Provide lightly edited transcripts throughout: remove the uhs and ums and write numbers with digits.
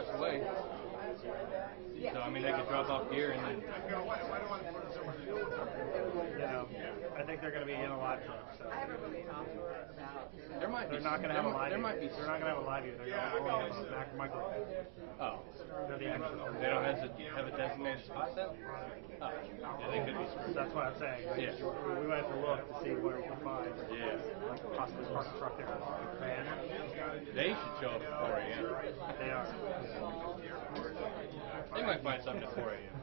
blocks away. So, I mean, they could drop off gear and then... I think they're going to be in a live truck. So. There might be. They're not going to have a live. There might be. They're not going to have a live view. They're going to have a micro. Oh. They're the extras. They don't have a designated spot though? Oh. Yeah, they could be screwed. That's what I'm saying. Yeah. We might have to look to see where we can find. Yeah. Like possibly park a truck there. They should show up at 4 a.m. They are. They might find something at 4 a.m.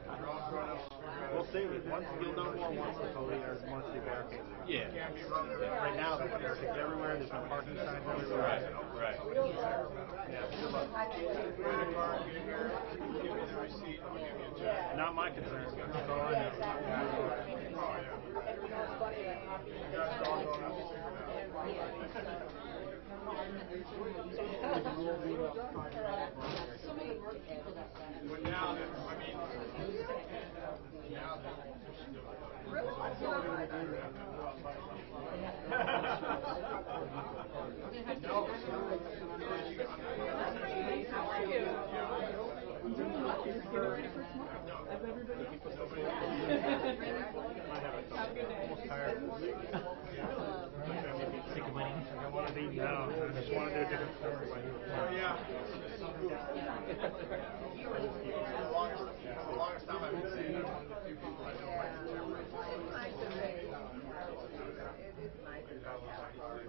We'll see. You'll know more once the police or once the barricades. Yeah. Right now, there's barricades everywhere. There's no parking signs everywhere. Right. Yeah. Good luck. Not my concern. That's all I know. But now that, I mean, now that How are you? Sick of winning. I don't want to be down. I just want to do a different story. yeah. The longest time I've been saying I'm one of the few people I don't like to temporary. It's nice to make it. It's nice to make it. We have a large tower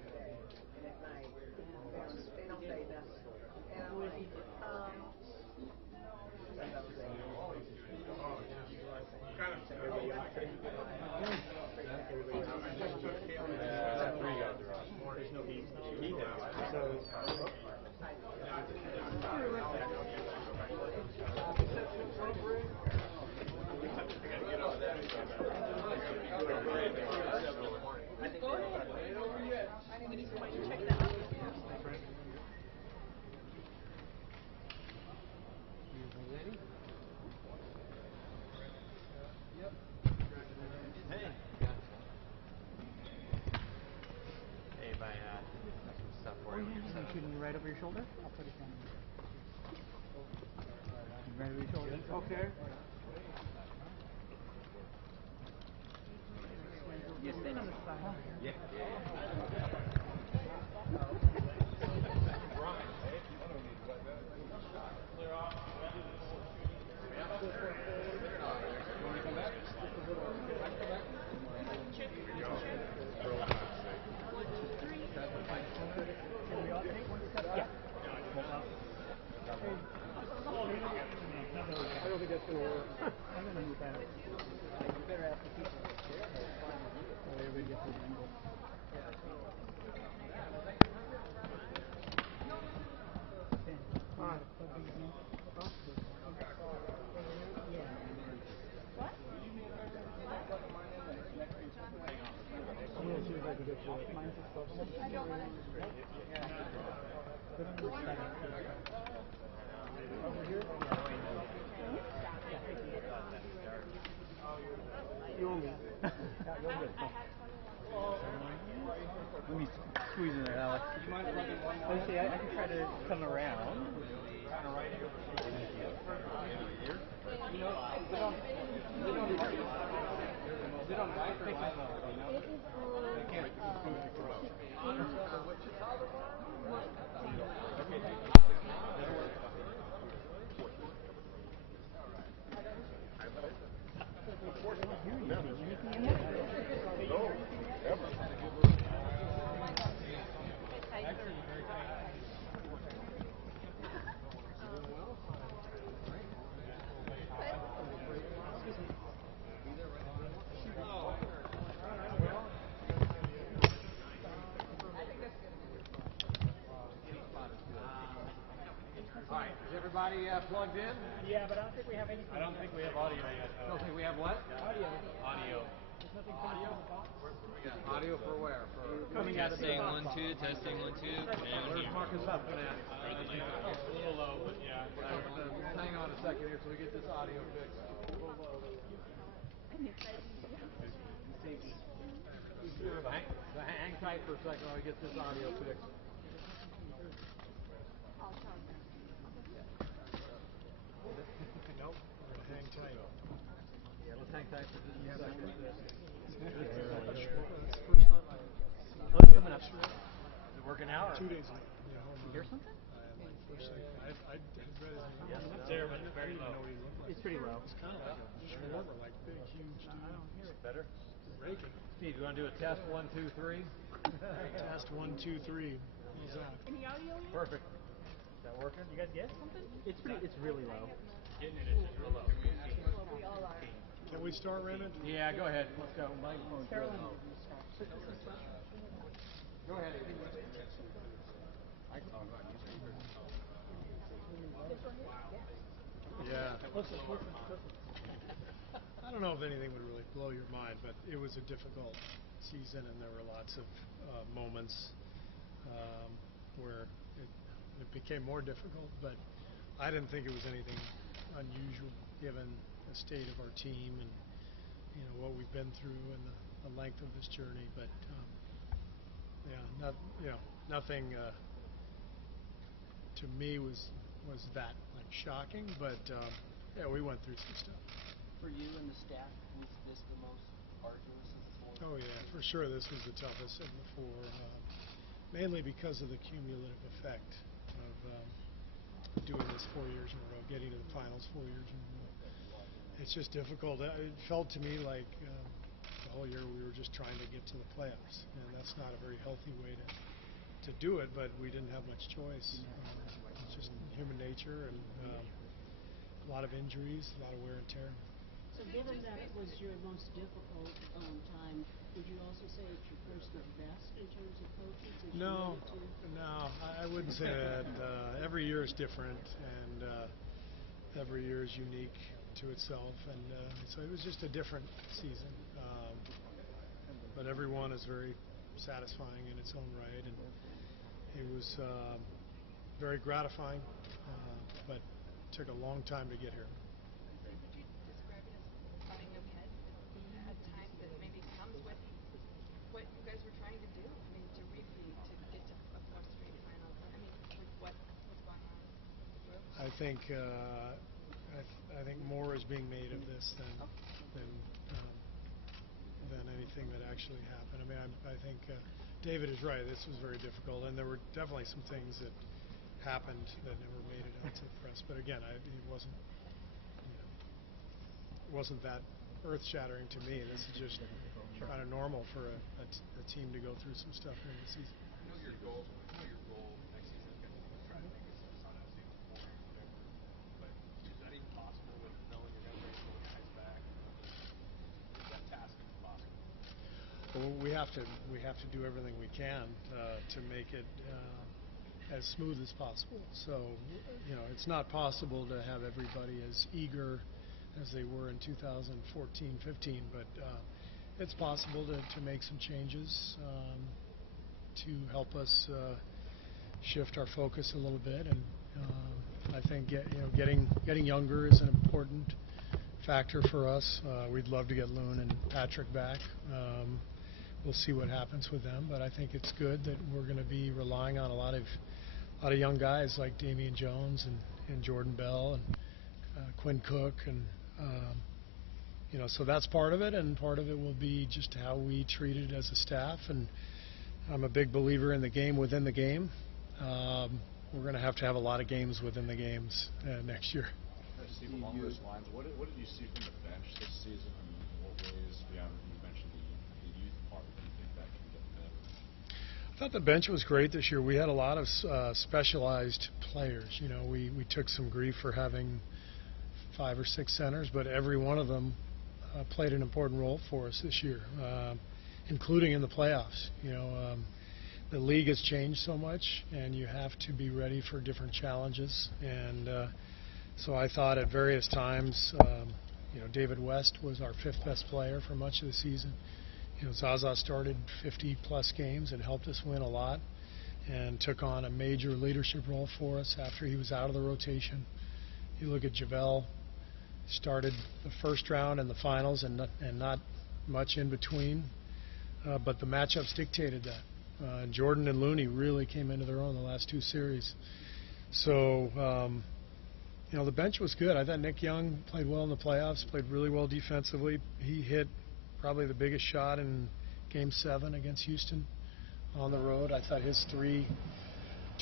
today, and at night, they don't say nothing. And I'm like, Kind of. There's no heat. So. Hey, I have some stuff for you. I'm shooting you right over your shoulder. I'll put it down. Right over your shoulder. Okay. You stand on the side. Yeah. I don't think that's going to work. I'm going to move that. You better ask the people. Everybody gets the angle. what? I'm going to see if I can get to it. Mine's just close. I don't want to. Over here? You owe me. Let me squeeze in there, Alex. Do you mind plugging one more? Okay, I can try to come around. Alright, is everybody plugged in? Yeah, but I don't think we have anything. I don't think we have audio yet. Don't think we have what? Audio. Audio. There's nothing coming out of the box. Audio for where? For Coming out of the Testing box. 1 2, testing 1 2. where's Marcus Huffman at? It's a little low, but yeah. Hang on a second here so we get this audio fixed. Hang tight for a second while we get this audio fixed. Nope. We're gonna hang tight. Yeah, let's hang tight for just a second. Oh, it's coming up. Is it working out? 2 days ago. Yeah, You hear something? I'd read his name. Yeah, It's there, but it's very low. It's pretty low. It's kind of like a shawarma, like big, huge dude. I don't hear it. Better? Raking. Steve, you want to do a test 1, 2, 3? Test 1, 2, 3. How's that? Any audio yet? Perfect. Is that working? You guys get something? It's really low. Getting it is just real low. Well, we all are. Can we start, Raymond? Yeah, go ahead. Let's go. Microphone's good. Go ahead. Yeah. I don't know if anything would really blow your mind, but it was a difficult season, and there were lots of moments where it became more difficult. But I didn't think it was anything unusual given the state of our team and what we've been through and the length of this journey. But nothing to me was that like shocking. But we went through some stuff. For you and the staff, was this the most arduous of the four? Oh yeah, for sure. This was the toughest of the four, mainly because of the cumulative effect of doing this 4 years in a row, getting to the finals 4 years in a row. It's just difficult. It felt to me like the whole year we were just trying to get to the playoffs, and that's not a very healthy way to do it. But we didn't have much choice. It's just human nature, and a lot of injuries, a lot of wear and tear. So given that it was your most difficult time, would you also say it's your personal best in terms of coaches? No, I wouldn't say that. Every year is different, and every year is unique to itself, and so it was just a different season. But every one is very satisfying in its own right, and it was very gratifying, but took a long time to get here. Would you describe it as butting your head at times that maybe comes with what you guys were trying to do? I mean, to repeat, to get to a frustrated final. I mean, with what's going on with the group? I think more is being made of this than anything that actually happened. I mean, I think David is right. This was very difficult, and there were definitely some things that happened that never made it out to the press. But again, it wasn't that earth-shattering to me. This is just kind of normal for a team to go through some stuff during the season. I know your goal next season is going to try to make it to the Sun as even more or whatever. But is that even possible with knowing you're going to bring the guys back? Is that task even possible? Well, we have to do everything we can to make it as smooth as possible. So, it's not possible to have everybody as eager as they were in 2014-15, but it's possible to make some changes to help us shift our focus a little bit. And I think getting younger is an important factor for us. We'd love to get Loon and Patrick back. We'll see what happens with them, but I think it's good that we're going to be relying on a lot of young guys like Damian Jones and Jordan Bell and Quinn Cook, and so that's part of it, and part of it will be just how we treat it as a staff. And I'm a big believer in the game within the game. We're going to have a lot of games within the games next year. Steve, along those lines, what did you see from the bench this season, and in what ways, beyond you mentioned the youth part, do you think that can get better? I thought the bench was great this year. We had a lot of specialized players. We took some grief for having 5 or 6 centers, but every one of them played an important role for us this year, including in the playoffs. The league has changed so much, and you have to be ready for different challenges. And so I thought at various times, David West was our 5th best player for much of the season. Zaza started 50-plus games and helped us win a lot, and took on a major leadership role for us after he was out of the rotation. You look at JaVale, started the first round and the finals, and not much in between. but the matchups dictated that. Jordan and Looney really came into their own the last 2 series. So, the bench was good. I thought Nick Young played well in the playoffs, played really well defensively. He hit probably the biggest shot in Game 7 against Houston on the road. I thought his 3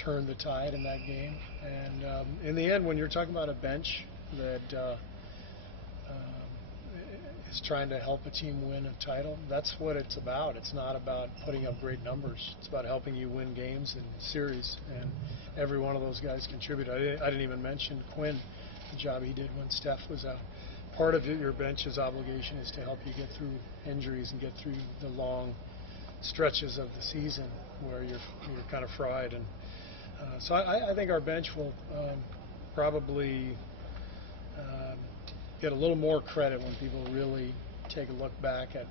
turned the tide in that game. And in the end, when you're talking about a bench that is trying to help a team win a title, that's what it's about. It's not about putting up great numbers. It's about helping you win games and series. And every one of those guys contributed. I didn't even mention Quinn, the job he did when Steph was out. Part of your bench's obligation is to help you get through injuries and get through the long stretches of the season where you're kind of fried. And so I think our bench will probably get a little more credit when people really take a look back at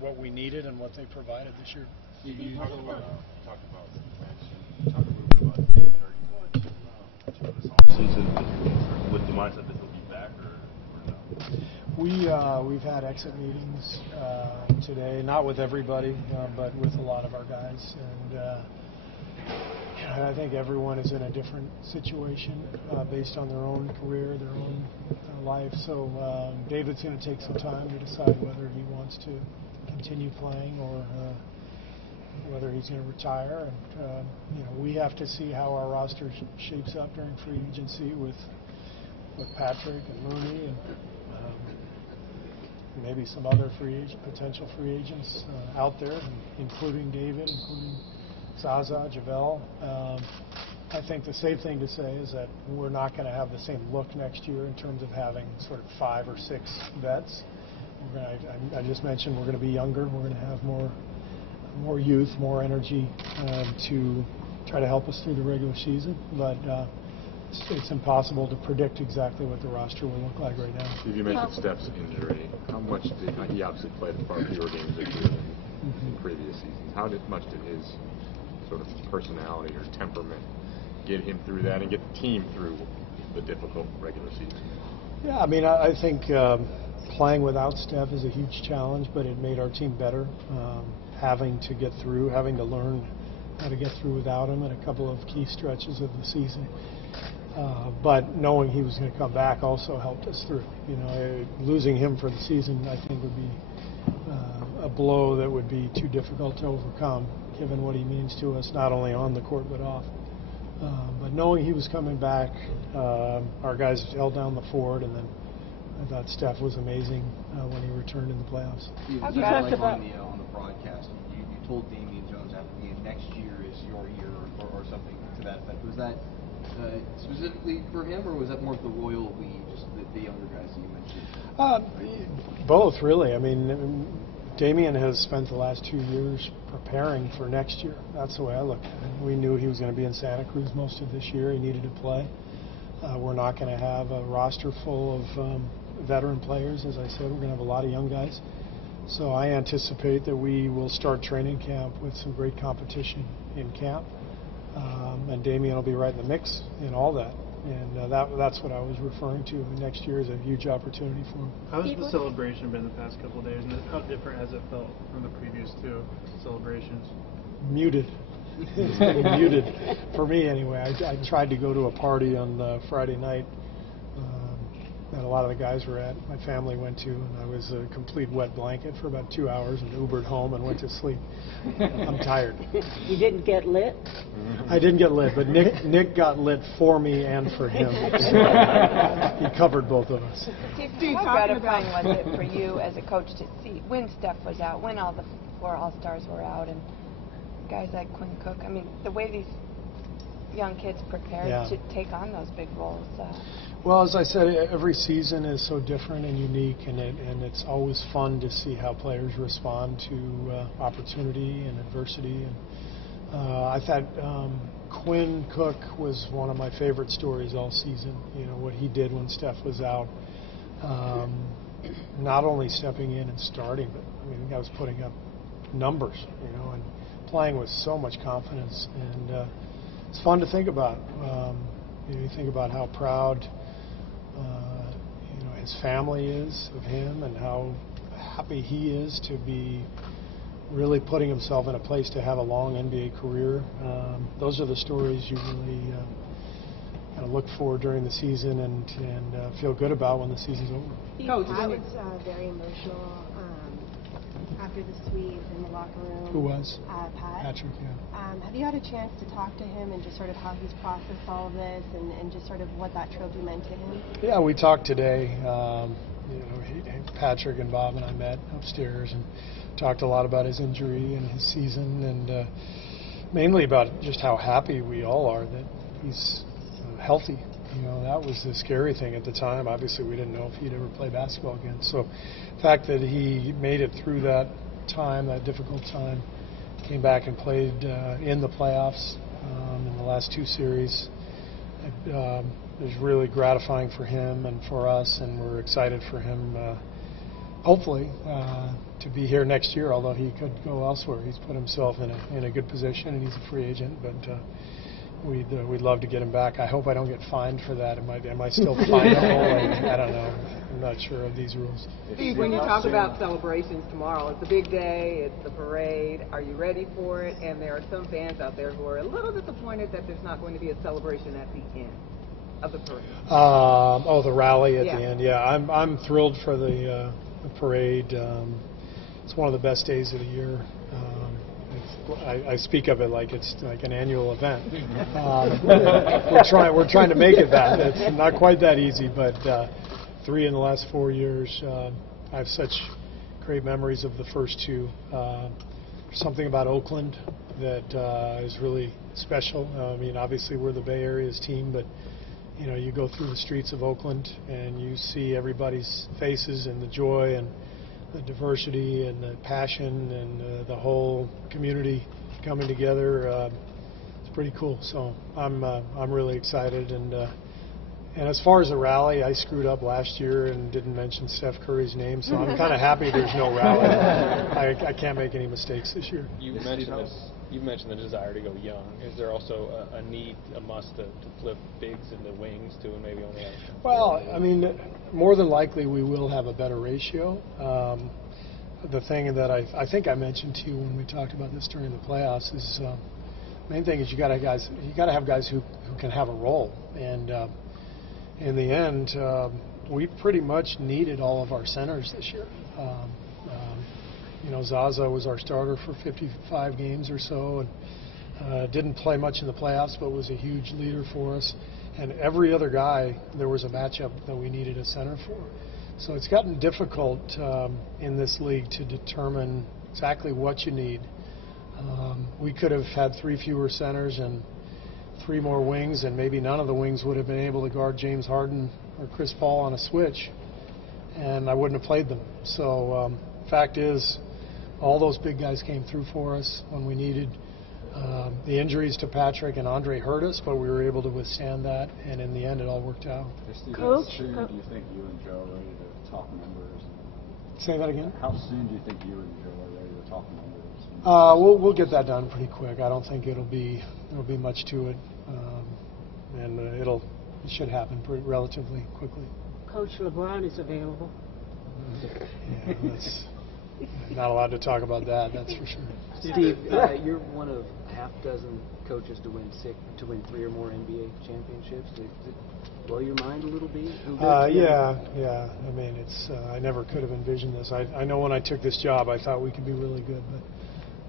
what we needed and what they provided this year. You talked about the bench and talk a little bit about David. Are you going to this offseason with the mindset that he'll be back or no? We've had exit meetings today, not with everybody, but with a lot of our guys, and I think everyone is in a different situation based on their own career, their own life. So David's going to take some time to decide whether he wants to continue playing or whether he's going to retire. And we have to see how our roster shapes up during free agency with Patrick and Looney and maybe some other potential free agents out there, including David, including Zaza, JaVale. I think the safe thing to say is that we're not going to have the same look next year in terms of having sort of 5 or 6 vets. I just mentioned we're going to be younger. We're going to have more youth, more energy to try to help us through the regular season. But it's impossible to predict exactly what the roster will look like right now. You mentioned Steph's injury. How much did he obviously played far fewer games this year than in previous seasons? How much did his sort of personality or temperament get him through that and get the team through the difficult regular season? Yeah, I mean, I think playing without Steph is a huge challenge, but it made our team better. Having to learn how to get through without him in a couple of key stretches of the season. But knowing he was going to come back also helped us through. Losing him for the season, I think, would be a blow that would be too difficult to overcome, given what he means to us, not only on the court but off. But knowing he was coming back, our guys held down the fort, and then I thought Steph was amazing when he returned in the playoffs. You talked about on the broadcast. You told Damian Jones after the game, next year is your year, or something to that effect. Was that specifically for him, or was that more of the royal we, just the younger guys that you mentioned? Both, really. I mean, Damian has spent the last 2 years preparing for next year. That's the way I look at it. We knew he was going to be in Santa Cruz most of this year. He needed to play. We're not going to have a roster full of veteran players. As I said, we're going to have a lot of young guys. So I anticipate that we will start training camp with some great competition in camp. And Damian will be right in the mix in all that. And that's what I was referring to. Next year is a huge opportunity for him. How has the celebration been the past couple of days, and how different has it felt from the previous 2 celebrations? Muted. It's been muted for me anyway. I tried to go to a party on Friday night that a lot of the guys were at. My family went to, and I was a complete wet blanket for about 2 hours and Ubered home and went to sleep. I'm tired. You didn't get lit? I didn't get lit, but Nick got lit for me and for him. So he covered both of us. Steve, how gratifying was it for you as a coach to see when Steph was out, when all the 4 All-Stars were out, and guys like Quinn Cook? I mean, the way these young kids prepared to take on those big roles. Well, as I said, every season is so different and unique, and it's always fun to see how players respond to opportunity and adversity. And I thought Quinn Cook was one of my favorite stories all season. What he did when Steph was out, not only stepping in and starting, but I was putting up numbers, and playing with so much confidence. And it's fun to think about. You think about how proud his family is of him, and how happy he is to be really putting himself in a place to have a long NBA career. Those are the stories you really look for during the season and feel good about when the season's over. Coach, that was very emotional after the sweep in the locker room. Who was? Pat. Patrick, yeah. Have you had a chance to talk to him and just sort of how he's processed all of this and just sort of what that trophy meant to him? Yeah, we talked today. Patrick and Bob and I met upstairs and talked a lot about his injury and his season and mainly about just how happy we all are that he's healthy. That was the scary thing at the time. Obviously, we didn't know if he'd ever play basketball again. So the fact that he made it through that time, that difficult time, came back and played in the playoffs in the last two series, it was really gratifying for him and for us, and we're excited for him, hopefully, to be here next year, although he could go elsewhere. He's put himself in a good position, and he's a free agent, but we'd love to get him back. I hope I don't get fined for that. Am I still finable? I don't know. I'm not sure of these rules. Steve, when you talk about celebrations tomorrow, it's a big day, it's the parade. Are you ready for it? And there are some fans out there who are a little disappointed that there's not going to be a celebration at the end of the parade. The rally at the end. Yeah, I'm thrilled for the parade. It's one of the best days of the year. I speak of it like it's like an annual event. We're trying to make it that. It's not quite that easy, but 3 in the last 4 years. I have such great memories of the first two. Something about Oakland that is really special. I mean, obviously we're the Bay Area's team, but you go through the streets of Oakland and you see everybody's faces and the joy and the diversity and the passion and the whole community coming together. It's pretty cool. So I'm really excited. And as far as the rally, I screwed up last year and didn't mention Steph Curry's name. So I'm kind of happy there's no rally. I can't make any mistakes this year. You've mentioned the desire to go young. Is there also a need, a must to flip bigs into wings too, and maybe only have? Well, I mean, more than likely we will have a better ratio. The thing that I think I mentioned to you when we talked about this during the playoffs is main thing is you got to have guys who can have a role. And in the end, we pretty much needed all of our centers this year. Zaza was our starter for 55 games or so, and didn't play much in the playoffs, but was a huge leader for us. And every other guy, there was a matchup that we needed a center for. So it's gotten difficult in this league to determine exactly what you need. We could have had 3 fewer centers and 3 more wings, and maybe none of the wings would have been able to guard James Harden or Chris Paul on a switch, and I wouldn't have played them. So fact is, all those big guys came through for us when we needed. The injuries to Patrick and Andre hurt us, but we were able to withstand that, and in the end, it all worked out. Coach, how soon do you think you and Joe are ready to talk numbers? Say that again? How soon do you think you and Joe are ready to talk numbers? We'll get that done pretty quick. I don't think it'll be much to it, and it should happen relatively quickly. Coach, LeBron is available. Yeah, that's not allowed to talk about that. That's for sure. Steve, you're one of half dozen coaches to win 3 or more NBA championships. Does it blow your mind a little bit? Yeah. I mean, it's I never could have envisioned this. I know when I took this job, I thought we could be really good, but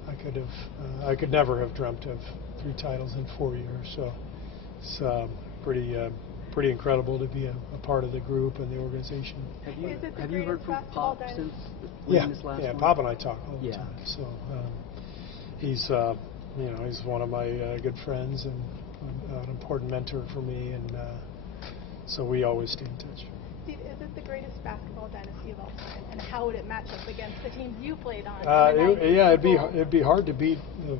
I could never have dreamt of 3 titles in 4 years. So it's pretty incredible to be a part of the group and the organization. Have you heard from Pop since winning this last one? Yeah, Pop and I talk all the time. So he's one of my good friends and an important mentor for me, and so we always stay in touch. Steve, is it the greatest basketball dynasty of all time, and how would it match up against the teams you played on? It'd be hard to beat the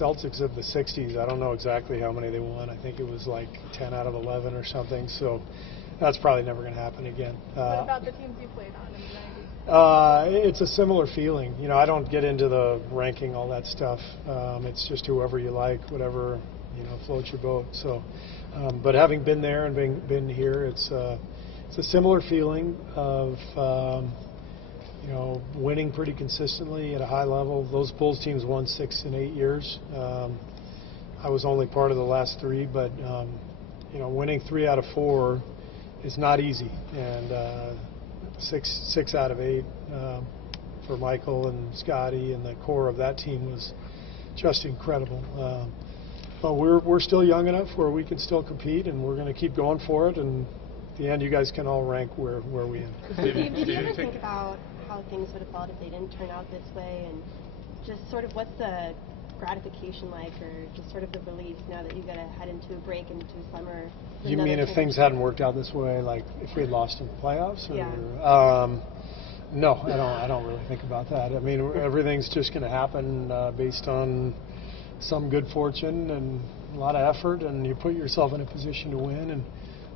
Celtics of the 60s. I don't know exactly how many they won. I think it was like 10 out of 11 or something. So that's probably never going to happen again. What about the teams you played on in the 90s? It's a similar feeling. I don't get into the ranking, all that stuff. It's just whoever you like, whatever floats your boat. So, but having been there and been here, it's a similar feeling of winning pretty consistently at a high level. Those Bulls teams won 6 and 8 years. I was only part of the last 3, but winning 3 out of 4 is not easy, and 6 out of 8 for Michael and Scotty and the core of that team was just incredible. But we're still young enough where we can still compete, and we're going to keep going for it. And at the end, you guys can all rank where we end. Steve, did you ever think about how things would have felt if they didn't turn out this way, and just sort of what's the gratification like, or just sort of the relief now that you got to head into a break into summer? You mean if things hadn't worked out this way, like if we had lost in the playoffs? Or, yeah. No, I don't really think about that. I mean, everything's just going to happen based on some good fortune and a lot of effort, and you put yourself in a position to win. And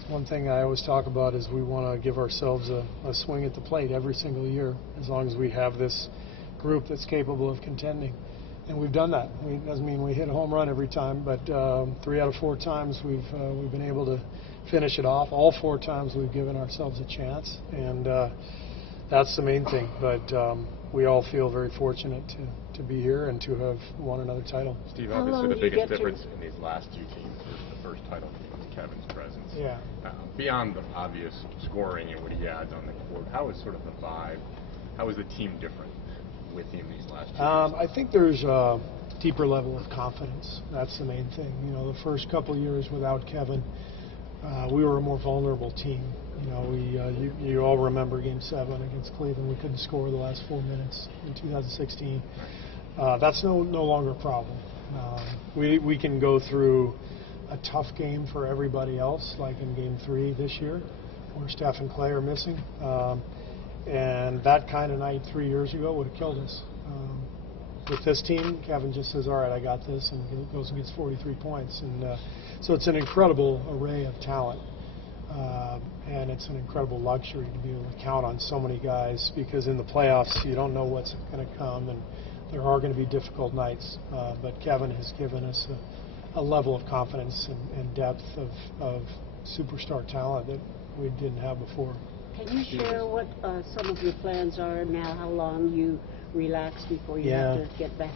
one thing I always talk about is we want to give ourselves a swing at the plate every single year, as long as we have this group that's capable of contending. And we've done that. It doesn't mean we hit a home run every time, but 3 out of 4 times we've been able to finish it off. All 4 times we've given ourselves a chance, and that's the main thing. But we all feel very fortunate to be here and to have won another title. Steve, obviously the biggest difference in these last 2 teams is the first title came with Kevin's presence. Yeah. Beyond the obvious scoring and what he adds on the court, how is sort of the vibe? How is the team different with him these last 2 years? I think there's a deeper level of confidence. That's the main thing. The first couple of years without Kevin, we were a more vulnerable team. You all remember Game 7 against Cleveland. We couldn't score the last 4 minutes in 2016. That's no longer a problem. We can go through a tough game for everybody else, like in Game 3 this year, where Steph and Clay are missing. And that kind of night 3 years ago would have killed us. With this team, Kevin just says, all right, I got this, and goes and gets 43 points. And so it's an incredible array of talent. And it's an incredible luxury to be able to count on so many guys, because in the playoffs you don't know what's going to come, and there are going to be difficult nights. But Kevin has given us a level of confidence and depth of superstar talent that we didn't have before. Can you share what some of your plans are now, how long you relax before you have to get back?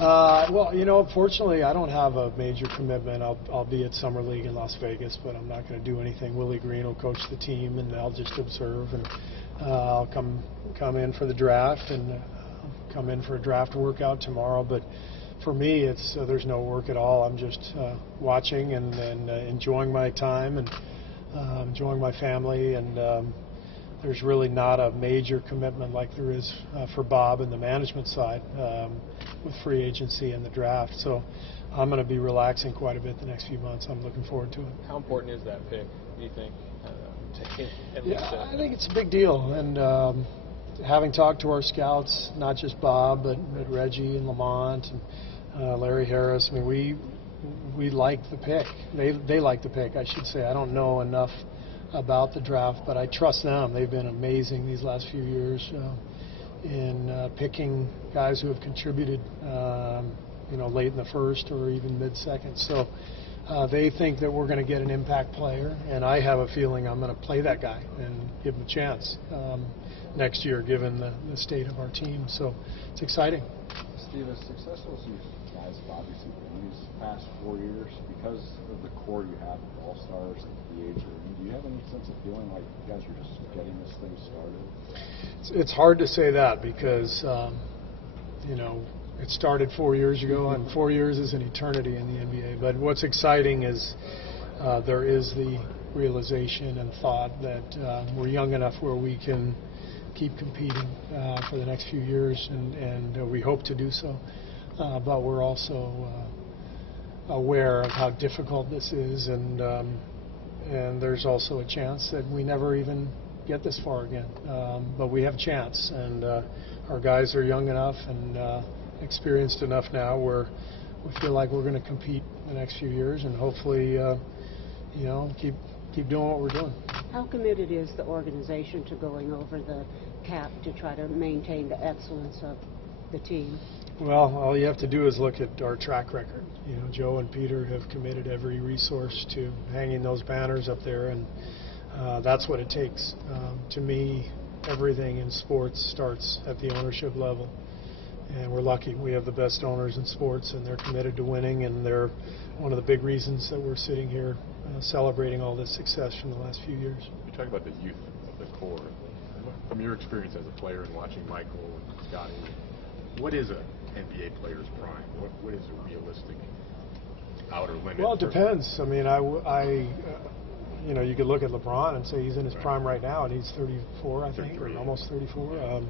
Well, fortunately, I don't have a major commitment. I'll be at Summer League in Las Vegas, but I'm not going to do anything. Willie Green will coach the team, and I'll just observe, and I'll come in for the draft, and come in for a draft workout tomorrow. But for me, it's there's no work at all. I'm just watching and enjoying my time and enjoying my family, and there's really not a major commitment like there is for Bob and the management side with free agency and the draft. So I'm going to be relaxing quite a bit the next few months. I'm looking forward to it. How important is that pick, do you think? I think it's a big deal. And having talked to our scouts, not just Bob, but Reggie and Lamont and Larry Harris, I mean, we like the pick. They like the pick, I should say. I don't know enough about the draft, but I trust them. They've been amazing these last few years in picking guys who have contributed, late in the first or even mid-second. So they think that we're going to get an impact player, and I have a feeling I'm going to play that guy and give him a chance next year, given the state of our team. So it's exciting. Steve, as successful as you guys have obviously been these past 4 years, because of the core you have of all-stars and the age you're in, do you have any sense of feeling like you guys are just getting this thing started? It's hard to say that because, it started 4 years ago, and 4 years is an eternity in the NBA. But what's exciting is there is the realization and thought that we're young enough where we can keep competing for the next few years, and we hope to do so. But we're also aware of how difficult this is, and there's also a chance that we never even get this far again. But we have a chance, and our guys are young enough and experienced enough now where we feel like we're going to compete the next few years, and hopefully, keep doing what we're doing. How committed is the organization to going over the cap to try to maintain the excellence of the team? Well, all you have to do is look at our track record. Joe and Peter have committed every resource to hanging those banners up there, and that's what it takes. To me, everything in sports starts at the ownership level. And we're lucky. We have the best owners in sports, and they're committed to winning, and they're one of the big reasons that we're sitting here celebrating all this success from the last few years. You talk about the youth of the core. From your experience as a player and watching Michael and Scotty, what is an NBA player's prime? What is a realistic outer limit? Well, it depends. I mean, you could look at LeBron and say he's in his prime right now, and he's 34, I think, or almost 34.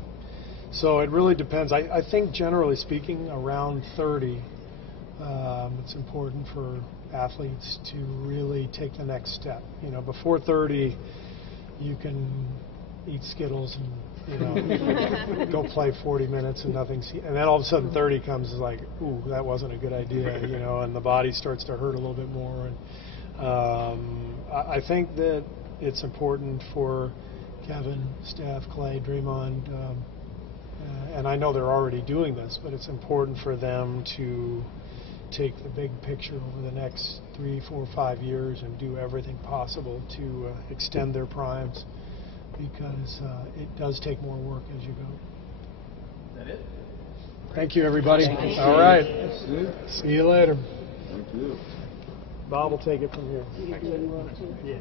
So it really depends. I think, generally speaking, around 30, it's important for athletes to really take the next step. Before 30, you can eat Skittles and go play 40 minutes and nothing. And then all of a sudden 30 comes is like, ooh, that wasn't a good idea, and the body starts to hurt a little bit more. And I think that it's important for Kevin, Steph, Clay, Draymond, and I know they're already doing this, but it's important for them to take the big picture over the next 3, 4, 5 years and do everything possible to extend their primes, because it does take more work as you go. Is that it? Thank you, everybody. Thank you. All right. See you later. Thank you. Bob will take it from here. You doing well too? Yeah.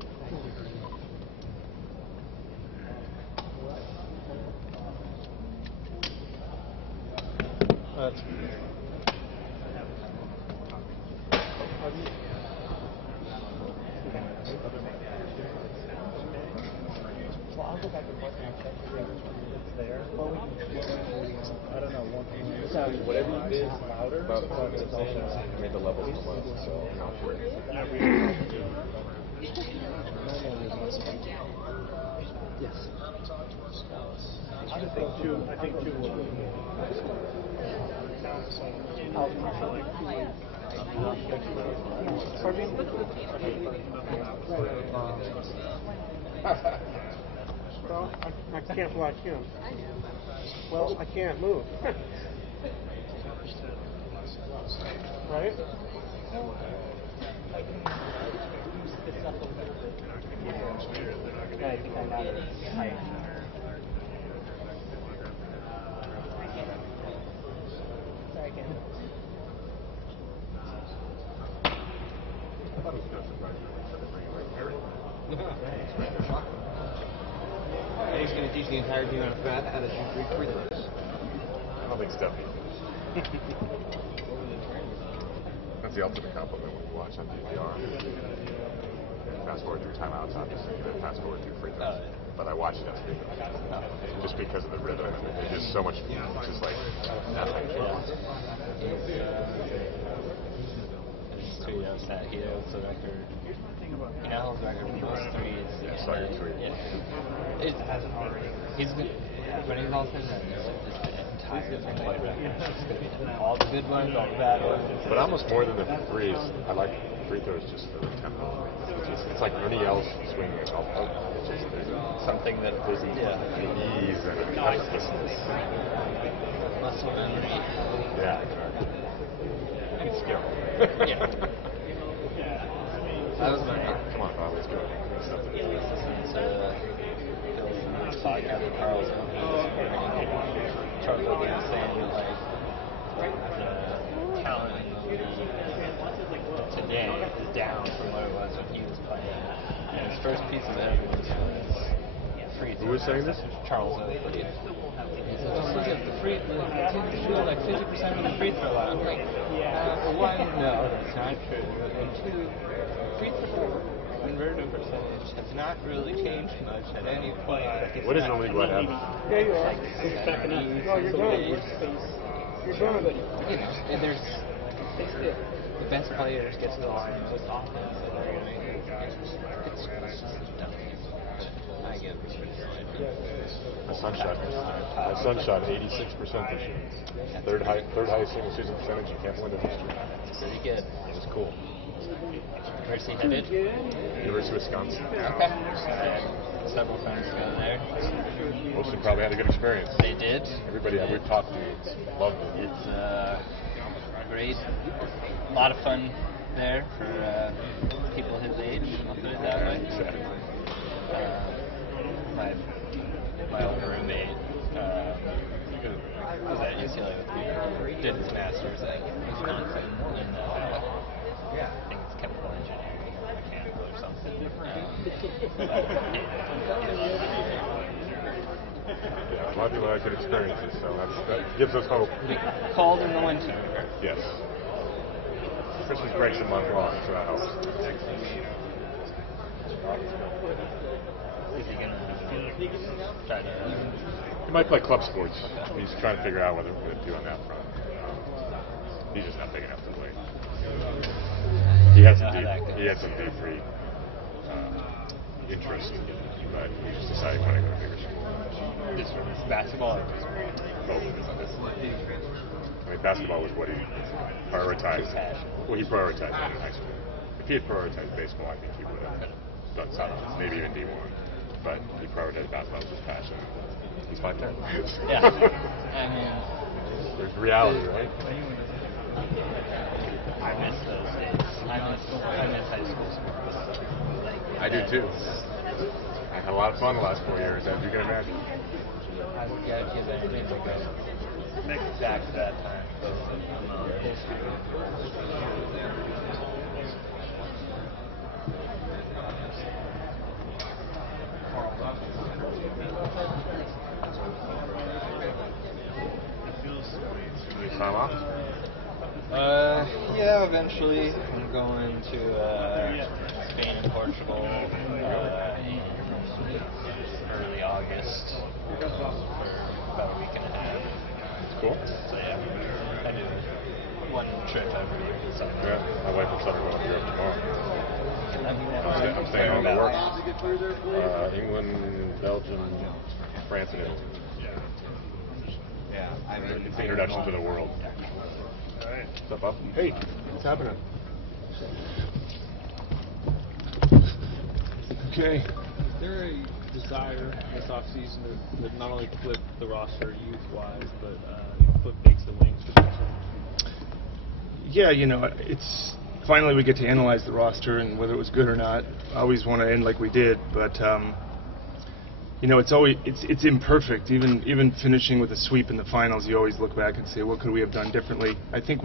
That's Well, I'll go back and look and check to see if it's there. Well, I don't know. Whatever you did louder, About 5 minutes in, made the levels come up, so I'm not sure. Yes. I think two will be. Well, I can't watch him. Well, I can't move. Right? I think I got it. Sorry, again. He's going to teach the entire team how to shoot free throws. I don't think Steph That's the ultimate compliment when you watch on DVR. Fast forward through timeouts, obviously, and then fast forward through free throws. But I watch it on free throws. Just because of the rhythm. There's just so much, just like nothing. He holds the record. He now holds the record for most threes. He's when he's all said and done, it's just the entire record. All the good ones, all the bad ones. But almost more than the threes, I like free throws just for the tempo. It's like any else swinging it off. It's just something that there's an ease and a consciousness. Muscle memory. Yeah. And skill. Yeah. That was my come on, Bob, let's go. Podcast with Charles Charles was saying that the talent in the league today is down from what it was when he was playing. And his first piece of evidence was free throws. Who was saying this? Charles Oakley. He said, just look at the free throw, shoot like 50% of the free throw line. I'm like, one, no, that's not true. And two, free throw conversion percentage has not really changed much at any point. What is the league? What happened? There you are. No, you're done. You're done. You know, and there's the best players get to the line most often. So I get My son shot 86% this year. Third highest single season percentage in Camp Window history. Pretty good. It was cool. Where's he headed? University of Wisconsin. Okay. Several friends go there. Most of them probably had a good experience. They did. Everybody that we've talked to loved it. It's great. A lot of fun there for people his age, I'll put it that way. My my old roommate, who was at UCLA with me, did his master's at Wisconsin in I think it's chemical engineering, mechanical or something. Yeah, a lot of people have good experiences, so that gives us hope. Cold in the winter. Yes. Christmas break's a month long, so that helps. Is he going to try to... He might play club sports. He's trying to figure out what to do on that front. He's just not big enough to play. He had some D3 interest, but he just decided he wanted to go to bigger school. Just basketball or just both? I mean, basketball was what he prioritized. Well, he prioritized that in high school. If he had prioritized baseball, I think he would have done something, maybe even D1. But he prioritized basketball with his passion. He's 5'10". Yeah. I mean, there's reality, right? I miss those days. I miss high school sports. I do too. I had a lot of fun the last 4 years, as you can imagine. I would give anything to go back to that time. Time off? Yeah, eventually. I'm going to Spain and Portugal early August for about a week and a half. Cool. So yeah, I do one trip every summer. Yeah, my wife will start going to Europe tomorrow. I'm staying on the works. England, Belgium, France, and Italy. Yeah, I mean, it's the introduction to the world. All right. What's up, Bob? Hey, what's happening? Okay. Is there a desire this offseason to not only flip the roster youth-wise, but flip Bakes the Wings for this one? Yeah, it's finally we get to analyze the roster and whether it was good or not. I always want to end like we did, but it's imperfect. Even finishing with a sweep in the finals, you always look back and say, what could we have done differently? I think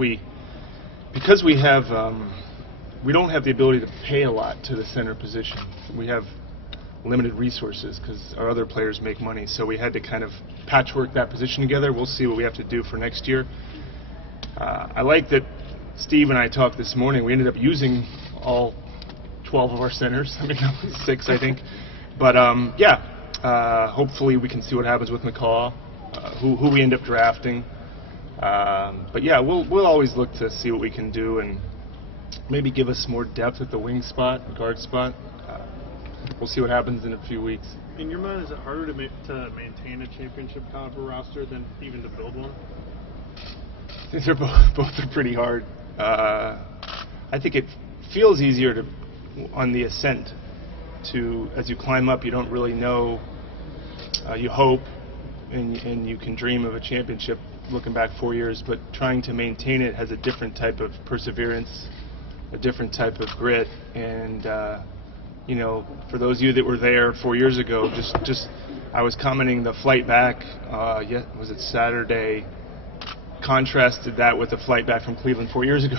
because we don't have the ability to pay a lot to the center position. We have limited resources because our other players make money, so we had to kind of patchwork that position together. We'll see what we have to do for next year. I like that Steve and I talked this morning. We ended up using all 12 of our centers. I mean, 6, I think. But hopefully we can see what happens with McCaw, who we end up drafting. But yeah, we'll always look to see what we can do and maybe give us more depth at the wing spot, guard spot. We'll see what happens in a few weeks. In your mind, is it harder to maintain a championship caliber roster than even to build one? I think they're both are pretty hard. I think it feels easier on the ascent. As you climb up, you don't really know. You hope, and you can dream of a championship looking back 4 years, but trying to maintain it has a different type of perseverance, a different type of grit, and for those of you that were there 4 years ago, I was commenting the flight back. Was it Saturday? Contrasted that with the flight back from Cleveland 4 years ago.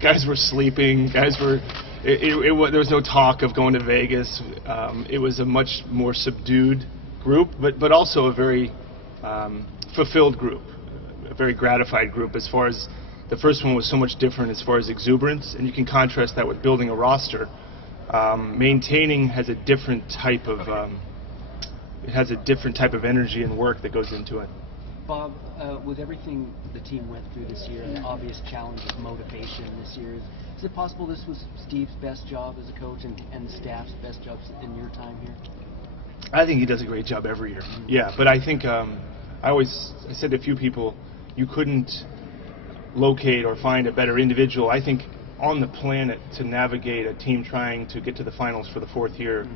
Guys were sleeping. There was no talk of going to Vegas. It was a much more subdued group, but also a very fulfilled group, a very gratified group. As far as the first one was so much different as far as exuberance, and you can contrast that with building a roster. Maintaining has a different type of energy and work that goes into it. Bob, with everything the team went through this year and the obvious challenge of motivation this year, is it possible this was Steve's best job as a coach and the staff's best jobs in your time here? I think he does a great job every year. Yeah, but I think I said to a few people, you couldn't locate or find a better individual, I think, on the planet to navigate a team trying to get to the finals for the 4th year.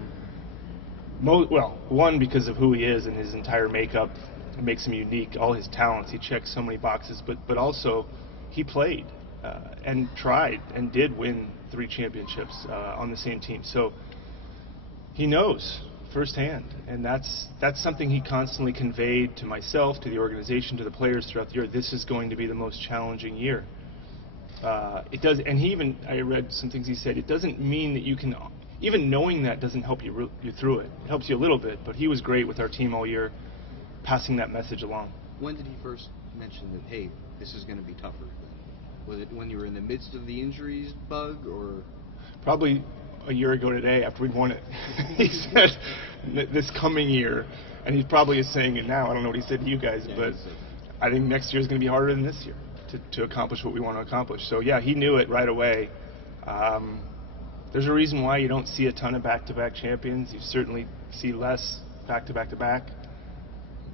One, because of who he is and his entire makeup. It makes him unique, all his talents. He checks so many boxes, but also he played and tried and did win 3 championships on the same team. So he knows firsthand, and that's something he constantly conveyed to myself, to the organization, to the players throughout the year. This is going to be the most challenging year. It does, and I read some things he said. It doesn't mean that you can, even knowing that doesn't help you through it. It helps you a little bit, but he was great with our team all year, passing that message along. When did he first mention that, hey, this is going to be tougher? Was it when you were in the midst of the injuries bug, or? Probably a year ago today, after we'd won it. He said this coming year, and he probably is saying it now. I don't know what he said to you guys, but I think next year is going to be harder than this year to accomplish what we want to accomplish. So yeah, he knew it right away. There's a reason why you don't see a ton of back-to-back champions. You certainly see less back-to-back-to-back.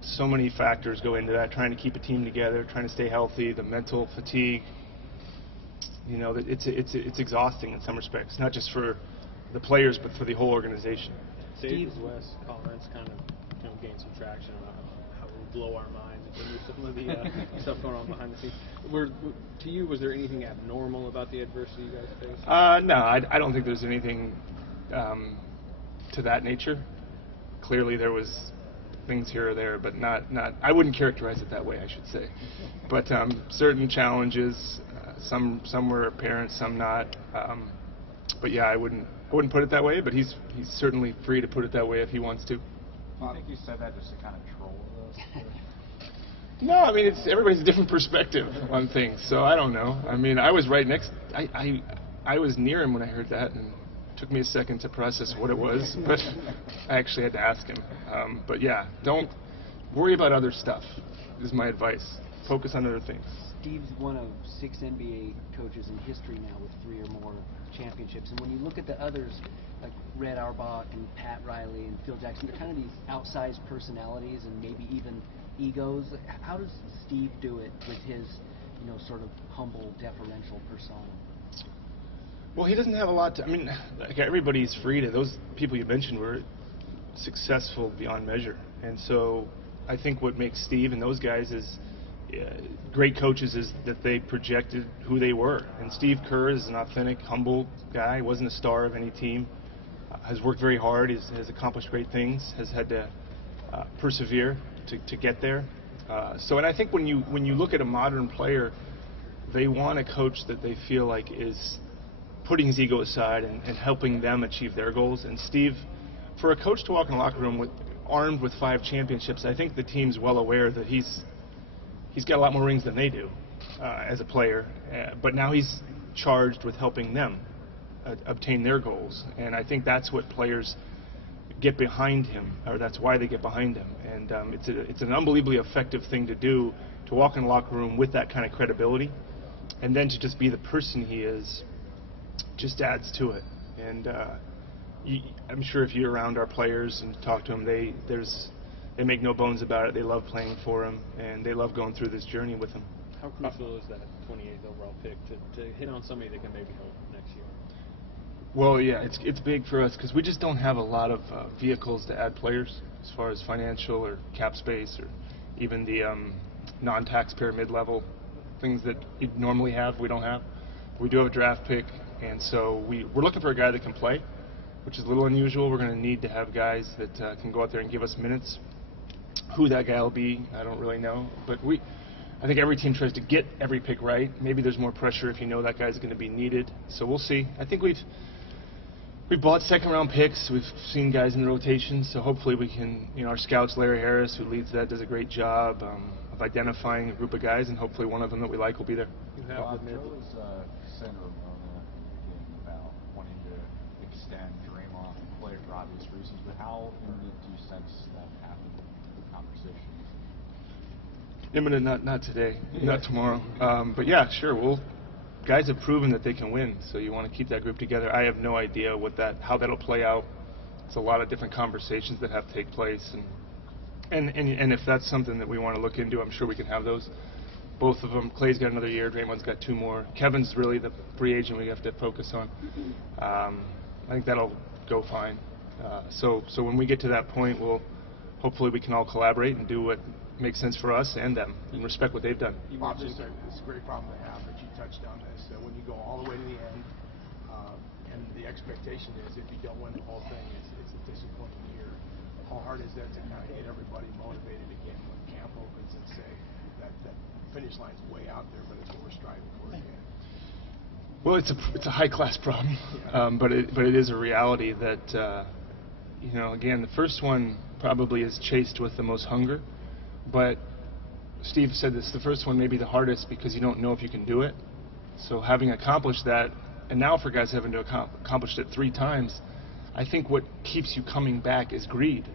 So many factors go into that, trying to keep a team together, trying to stay healthy, the mental fatigue. You know, it's exhausting in some respects, not just for the players, but for the whole organization. Steve's West comments kind of gained some traction about how it would blow our minds if we knew some of the stuff going on behind the scenes. To you, was there anything abnormal about the adversity you guys faced? No, I don't think there's anything to that nature. Clearly, there was things here or there, but not. I wouldn't characterize it that way, I should say. But certain challenges, some were apparent, some not. But yeah, I wouldn't put it that way. But he's certainly free to put it that way if he wants to. Do you think you said that just to kind of troll us? No, I mean everybody's a different perspective on things, so I don't know. I mean, I was right next. I was near him when I heard that, and it took me a second to process what it was, but I actually had to ask him. But yeah, don't worry about other stuff. Is my advice. Focus on other things. Steve's one of 6 NBA coaches in history now with 3 or more championships. And when you look at the others, like Red Auerbach and Pat Riley and Phil Jackson, they're kind of these outsized personalities and maybe even egos. How does Steve do it with his, sort of humble, deferential persona? Well, he doesn't have a lot to. I mean, like everybody's free to. Those people you mentioned were successful beyond measure, and so I think what makes Steve and those guys is great coaches is that they projected who they were. And Steve Kerr is an authentic, humble guy. He wasn't a star of any team. Has worked very hard. Has accomplished great things. Has had to persevere to get there. And I think when you look at a modern player, they want a coach that they feel like is putting his ego aside and helping them achieve their goals. And Steve, for a coach to walk in the locker room armed with 5 championships, I think the team's well aware that he's got a lot more rings than they do as a player, but now he's charged with helping them obtain their goals, and I think that's what players get behind him, or that's why they get behind him, and it's an unbelievably effective thing to do, to walk in the locker room with that kind of credibility, and then to just be the person he is, just adds to it. And I'm sure if you're around our players and talk to them, they make no bones about it. They love playing for him, and they love going through this journey with him. How crucial is that 28th overall pick to hit on somebody that can maybe help next year? Well, yeah, it's big for us because we just don't have a lot of vehicles to add players as far as financial or cap space or even the non-taxpayer mid-level things that you'd normally have. We don't have. We do have a draft pick, and so we're looking for a guy that can play, which is a little unusual. We're going to need to have guys that can go out there and give us minutes. Who that guy will be, I don't really know. But I think every team tries to get every pick right. Maybe there's more pressure if you know that guy's going to be needed. So we'll see. I think we've bought second-round picks. We've seen guys in the rotation. So hopefully we can, our scouts, Larry Harris, who leads that, does a great job of identifying a group of guys, and hopefully one of them that we like will be there. Bob, there was Senator Ramona indicating about wanting to extend Draymond and play for obvious reasons, but how imminent do you sense that happening in conversations? Imminent, not today, not tomorrow. But yeah, sure. Guys have proven that they can win, so you want to keep that group together. I have no idea how that'll play out. It's a lot of different conversations that have to take place, and if that's something that we want to look into, I'm sure we can have those. Both of them. Clay's got another year. Draymond's got 2 more. Kevin's really the free agent we have to focus on. I think that'll go fine. So when we get to that point, hopefully we can all collaborate and do what makes sense for us and them and respect what they've done. Bob, it's a great problem to have, but you touched on this. When you go all the way to the end, and the expectation is if you don't win the whole thing, it's a disappointing year. How hard is that to kind of get everybody motivated again when camp opens and say that finish line's way out there, but it's what we're striving for again? Well, it's a high class problem, but it is a reality that again, the first one probably is chased with the most hunger, but Steve said this, the first one may be the hardest because you don't know if you can do it. So having accomplished that, and now for guys having to accomplish it 3 times, I think what keeps you coming back is greed,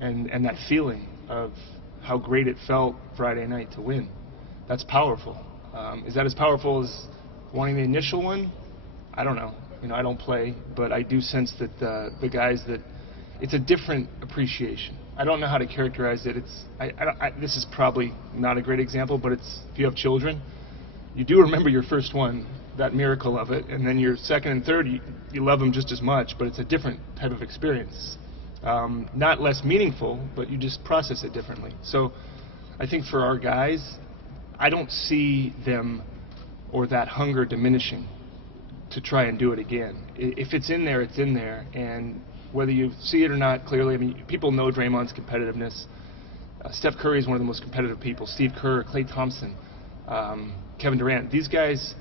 and that feeling of how great it felt Friday night to win. That's powerful. Is that as powerful as wanting the initial one? I don't know. I don't play, but I do sense that the guys that it's a different appreciation. I don't know how to characterize it. This is probably not a great example, but it's if you have children, you do remember your first one, that miracle of it, and then your second and third, you love them just as much, but it's a different type of experience. Not less meaningful, but you just process it differently. So I think for our guys, I don't see them or that hunger diminishing to try and do it again. If it's in there, it's in there, and whether you see it or not clearly, I mean, people know Draymond's competitiveness. Steph Curry is one of the most competitive people. Steve Kerr, Klay Thompson, Kevin Durant. These guys,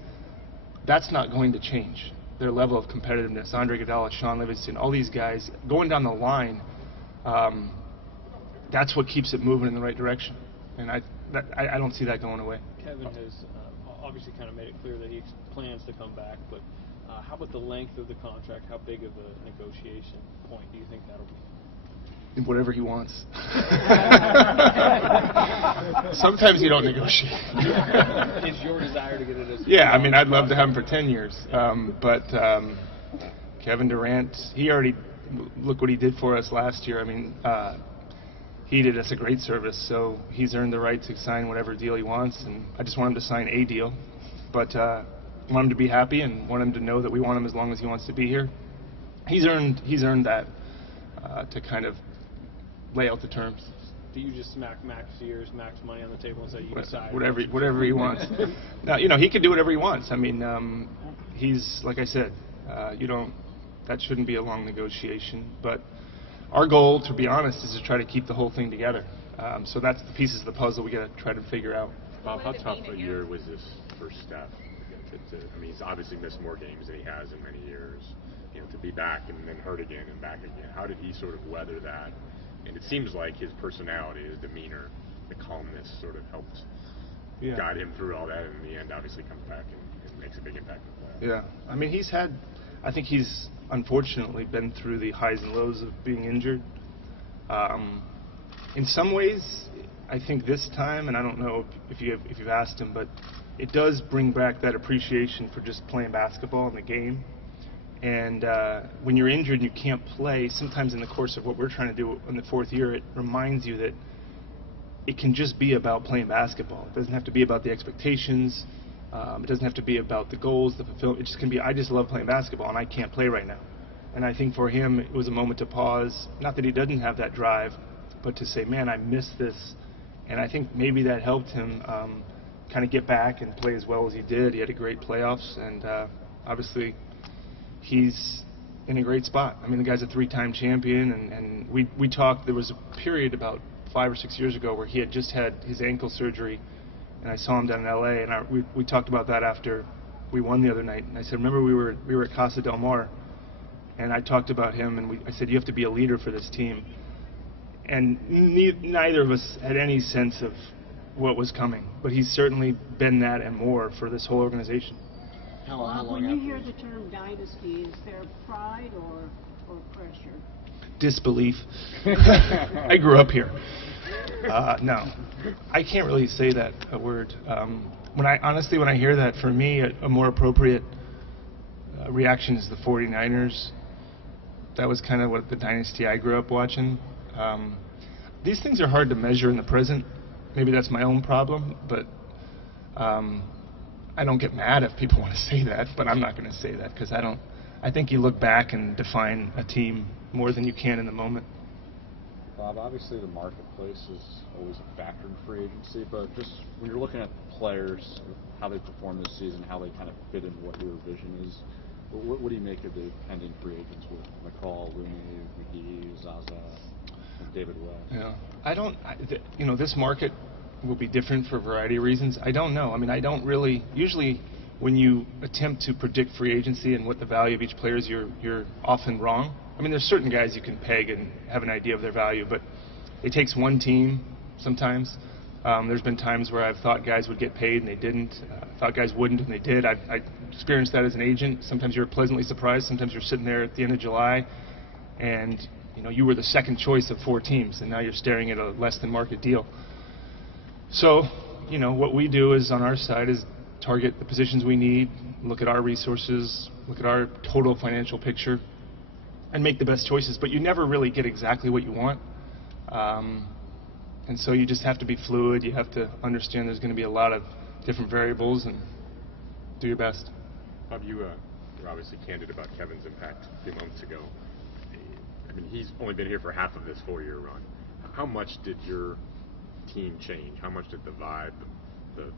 that's not going to change. Their level of competitiveness. Andre Iguodala, Sean Livingston, all these guys going down the line. That's what keeps it moving in the right direction, and I don't see that going away. Kevin has obviously kind of made it clear that he plans to come back, but how about the length of the contract? How big of a negotiation point do you think that'll be? Whatever he wants. Sometimes you don't negotiate. Is your desire to get it as... Yeah, I mean, I'd love to have him for 10 years. But Kevin Durant, he already, look what he did for us last year. I mean, he did us a great service, so he's earned the right to sign whatever deal he wants, and I just want him to sign a deal. But I want him to be happy and want him to know that we want him as long as he wants to be here. He's earned that to kind of lay out the terms. Do you just smack max years, max money on the table and say you decide? Whatever he wants. Now, he can do whatever he wants. I mean, he's, like I said, that shouldn't be a long negotiation. But our goal, to be honest, is to try to keep the whole thing together. So that's the pieces of the puzzle we got to try to figure out. Bob, how tough a year was this for Steph? I mean, he's obviously missed more games than he has in many years. To be back and then hurt again and back again. How did he sort of weather that? And it seems like his personality, his demeanor, the calmness sort of helped guide him through all that, and in the end obviously comes back and makes a big impact on that. Yeah. I mean, I think he's unfortunately been through the highs and lows of being injured. In some ways, I think this time, and I don't know if you've asked him, but it does bring back that appreciation for just playing basketball in the game. And when you're injured and you can't play, sometimes in the course of what we're trying to do in the 4th year, it reminds you that it can just be about playing basketball. It doesn't have to be about the expectations. It doesn't have to be about the goals, the fulfillment. It just can be, I just love playing basketball and I can't play right now. And I think for him, it was a moment to pause. Not that he doesn't have that drive, but to say, man, I miss this. And I think maybe that helped him kind of get back and play as well as he did. He had a great playoffs, and obviously he's in a great spot. I mean, the guy's a 3-time champion, and we talked, there was a period about 5 or 6 years ago where he had just had his ankle surgery, and I saw him down in L.A., and we talked about that after we won the other night. And I said, remember we were at Casa del Mar, and I talked about him, and I said, you have to be a leader for this team. And neither of us had any sense of what was coming, but he's certainly been that and more for this whole organization. How long when you hear the term dynasty, is there pride or pressure? Disbelief. I grew up here. No, I can't really say that a word. When I hear that, for me, a more appropriate reaction is the 49ers. That was kind of what the dynasty I grew up watching. These things are hard to measure in the present. Maybe that's my own problem, but I don't get mad if people want to say that, but I'm not going to say that because I think you look back and define a team more than you can in the moment. Bob, obviously the marketplace is always a factor in free agency, but just when you're looking at players, how they perform this season, how they kind of fit into what your vision is, What do you make of the pending free agents with McCall, Looney, McGee, Zaza, and David West? Yeah, I don't. This market will be different for a variety of reasons. I don't know. I mean, I don't really. Usually, when you attempt to predict free agency and what the value of each player is, you're often wrong. I mean, there's certain guys you can peg and have an idea of their value, but it takes one team sometimes. There's been times where I've thought guys would get paid and they didn't. Thought guys wouldn't and they did. I experienced that as an agent. Sometimes you're pleasantly surprised. Sometimes you're sitting there at the end of July and you were the second choice of 4 teams and now you're staring at a less than market deal. So, what we do is on our side is target the positions we need, look at our resources, look at our total financial picture, and make the best choices. But you never really get exactly what you want. And so you just have to be fluid. You have to understand there's going to be a lot of different variables and do your best. Bob, you were obviously candid about Kevin's impact a few months ago. I mean, he's only been here for half of this 4-year run. How much did your team change? How much did the vibe, the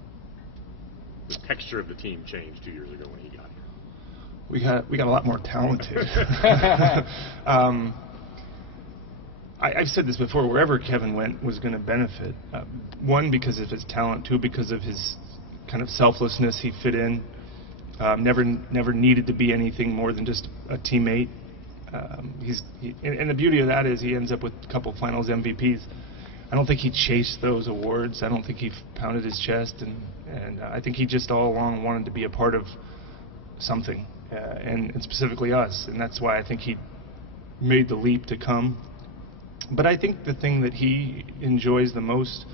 texture of the team change 2 years ago when he got here? We got a lot more talented. I've said this before, wherever Kevin went was going to benefit. One, because of his talent. 2, because of his kind of selflessness. He fit in. Never needed to be anything more than just a teammate. And the beauty of that is he ends up with a couple finals MVPs. I don't think he chased those awards. I don't think he pounded his chest. And I think he just all along wanted to be a part of something, and specifically us. And that's why I think he made the leap to come. But I think the thing that he enjoys the most,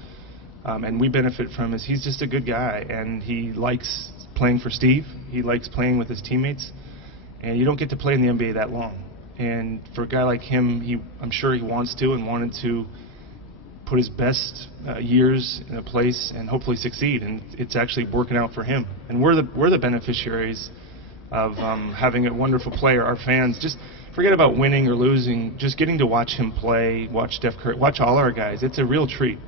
and we benefit from, is he's just a good guy, and he likes playing for Steve. He likes playing with his teammates, and you don't get to play in the NBA that long. And for a guy like him, I'm sure he wants to and wanted to put his best years in a place and hopefully succeed. And it's actually working out for him. And we're the beneficiaries of having a wonderful player. Our fans, just forget about winning or losing, just getting to watch him play, watch Steph Kerr, watch all our guys. It's a real treat.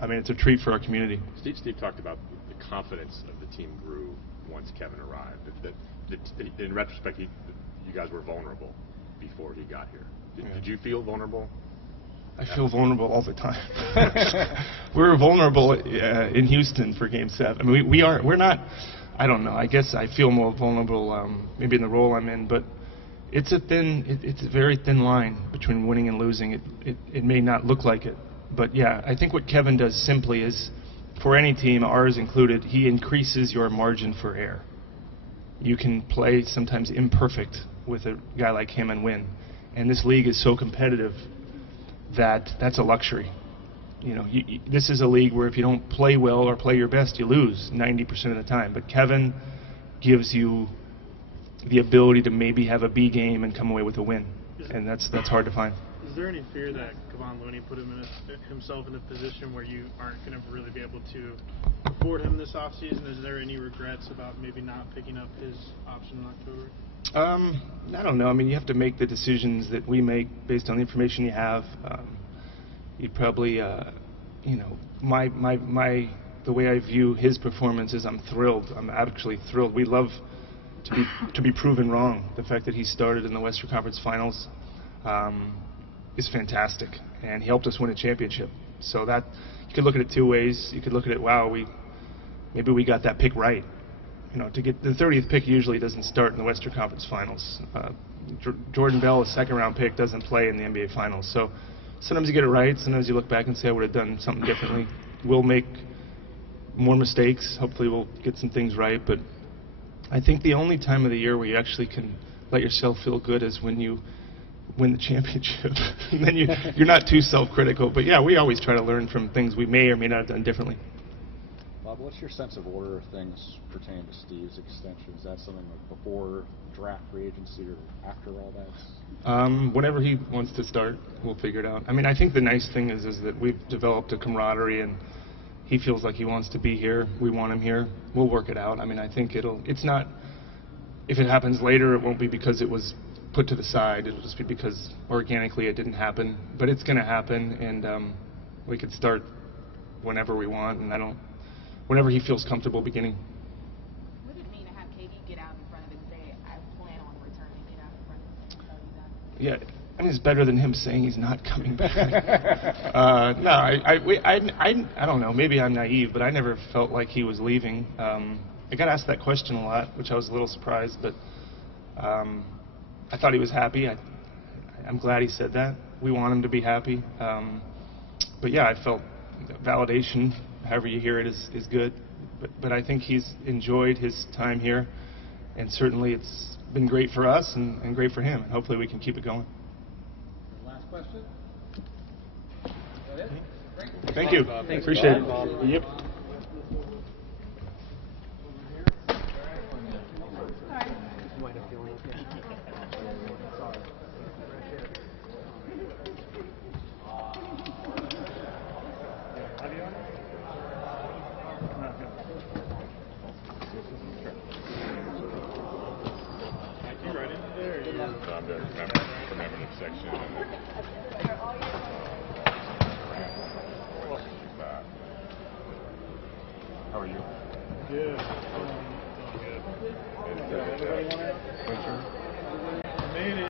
I mean, it's a treat for our community. Steve talked about the confidence of the team grew once Kevin arrived. That in retrospect, you guys were vulnerable before he got here. Did you feel vulnerable? I feel vulnerable all the time. We were vulnerable in Houston for Game 7. I mean, we're not. I don't know. I guess I feel more vulnerable maybe in the role I'm in, but it's a very thin line between winning and losing. It may not look like it, but yeah, I think what Kevin does simply is, for any team, ours included, he increases your margin for error. You can play sometimes imperfect with a guy like him and win, and this league is so competitive that that's a luxury. This is a league where if you don't play well or play your best, you lose 90% of the time. But Kevin gives you the ability to maybe have a B game and come away with a win, and that's hard to find. Is there any fear that Kevon Looney put himself in a position where you aren't going to really be able to afford him this offseason? Is there any regrets about maybe not picking up his option in October? I don't know. I mean, you have to make the decisions that we make based on the information you have. You'd probably, the way I view his performance is I'm thrilled. I'm actually thrilled. We love to be proven wrong. The fact that he started in the Western Conference Finals is fantastic, and he helped us win a championship. So that you could look at it 2 ways. You could look at it, wow, maybe we got that pick right. To get the 30th pick usually doesn't start in the Western Conference Finals. Jordan Bell, a second-round pick, doesn't play in the NBA Finals. So sometimes you get it right. Sometimes you look back and say, I would have done something differently. We'll make more mistakes. Hopefully we'll get some things right. But I think the only time of the year where you actually can let yourself feel good is when you win the championship. And then you're not too self-critical. But, yeah, we always try to learn from things we may or may not have done differently. Bob, what's your sense of order of things pertaining to Steve's extension? Is that something like before draft free agency or after all that? Whenever he wants to start, we'll figure it out. I mean, I think the nice thing is that we've developed a camaraderie, and he feels like he wants to be here. We want him here. We'll work it out. I mean, I think it's not, if it happens later, it won't be because it was put to the side. It'll just be because organically it didn't happen. But it's going to happen, and we could start whenever we want, and whenever he feels comfortable beginning. What does it mean to have KD get out in front of it and say, I plan on Yeah, I mean, it's better than him saying he's not coming back. No, I don't know. Maybe I'm naive, but I never felt like he was leaving. I got asked that question a lot, which I was a little surprised, but I thought he was happy. I'm glad he said that. We want him to be happy. But yeah, I felt validation, however you hear it, is good. But I think he's enjoyed his time here, and certainly it's been great for us and great for him. And hopefully we can keep it going. Last question. Is that it? Great. Thank you. Appreciate it. Yep. How are you? Good. Good.